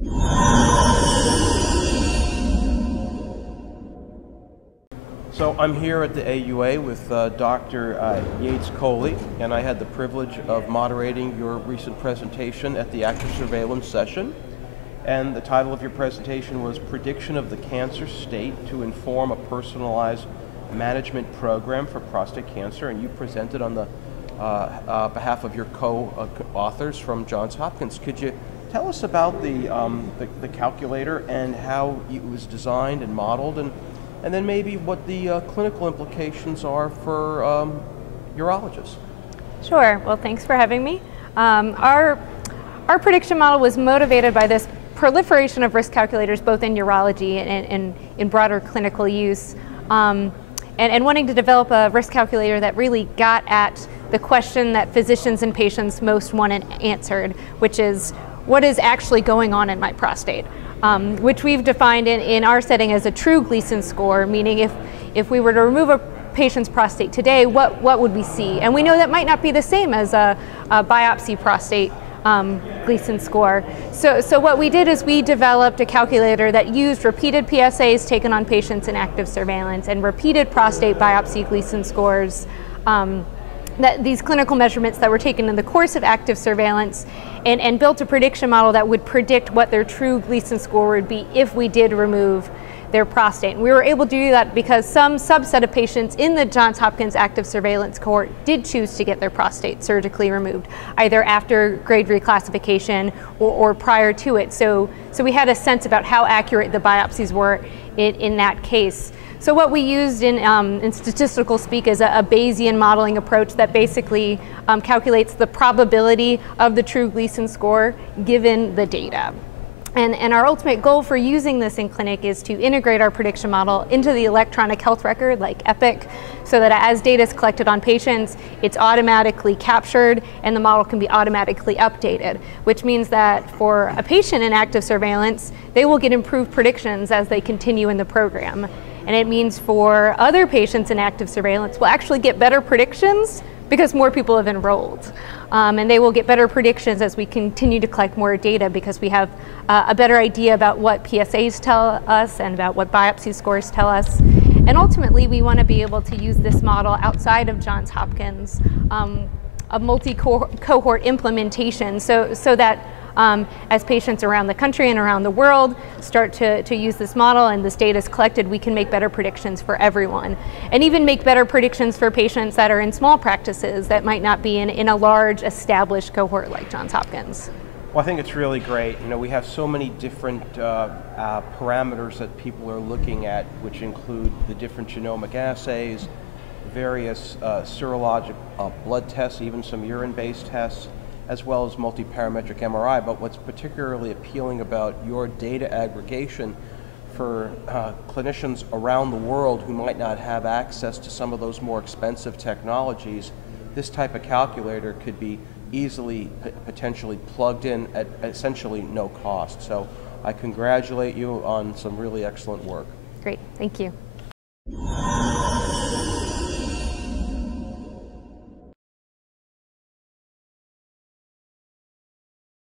So I'm here at the AUA with Dr. Yates Coley, and I had the privilege of moderating your recent presentation at the active surveillance session. And the title of your presentation was Prediction of the Cancer State to Inform a Personalized Management Program for Prostate Cancer, and you presented on the behalf of your co-authors from Johns Hopkins. Could you tell us about the calculator and how it was designed and modeled, and then maybe what the clinical implications are for urologists? Sure. Well, thanks for having me. Our prediction model was motivated by this proliferation of risk calculators, both in urology and in broader clinical use, and wanting to develop a risk calculator that really got at the question that physicians and patients most wanted answered, which is, what is actually going on in my prostate? Which we've defined in our setting as a true Gleason score, meaning if we were to remove a patient's prostate today, what would we see? And we know that might not be the same as a biopsy prostate Gleason score. So what we did is we developed a calculator that used repeated PSAs taken on patients in active surveillance and repeated prostate biopsy Gleason scores, these clinical measurements that were taken in the course of active surveillance, and built a prediction model that would predict what their true Gleason score would be if we did remove their prostate. And we were able to do that because some subset of patients in the Johns Hopkins active surveillance cohort did choose to get their prostate surgically removed, either after grade reclassification or prior to it. So we had a sense about how accurate the biopsies were in that case. So what we used in statistical speak is a Bayesian modeling approach that basically calculates the probability of the true Gleason score given the data. And our ultimate goal for using this in clinic is to integrate our prediction model into the electronic health record like Epic, so that as data is collected on patients, it's automatically captured and the model can be automatically updated, which means that for a patient in active surveillance, they will get improved predictions as they continue in the program. And it means for other patients in active surveillance, we'll actually get better predictions because more people have enrolled. And they will get better predictions as we continue to collect more data because we have a better idea about what PSAs tell us and about what biopsy scores tell us. And ultimately, we want to be able to use this model outside of Johns Hopkins, a multi-cohort implementation, so that as patients around the country and around the world start to use this model and this data is collected, we can make better predictions for everyone. And even make better predictions for patients that are in small practices that might not be in a large established cohort like Johns Hopkins. Well, I think it's really great. You know, we have so many different parameters that people are looking at, which include the different genomic assays, various serologic blood tests, even some urine-based tests, as well as multi-parametric MRI. But what's particularly appealing about your data aggregation for clinicians around the world who might not have access to some of those more expensive technologies, this type of calculator could be easily potentially plugged in at essentially no cost. So I congratulate you on some really excellent work. Great, thank you.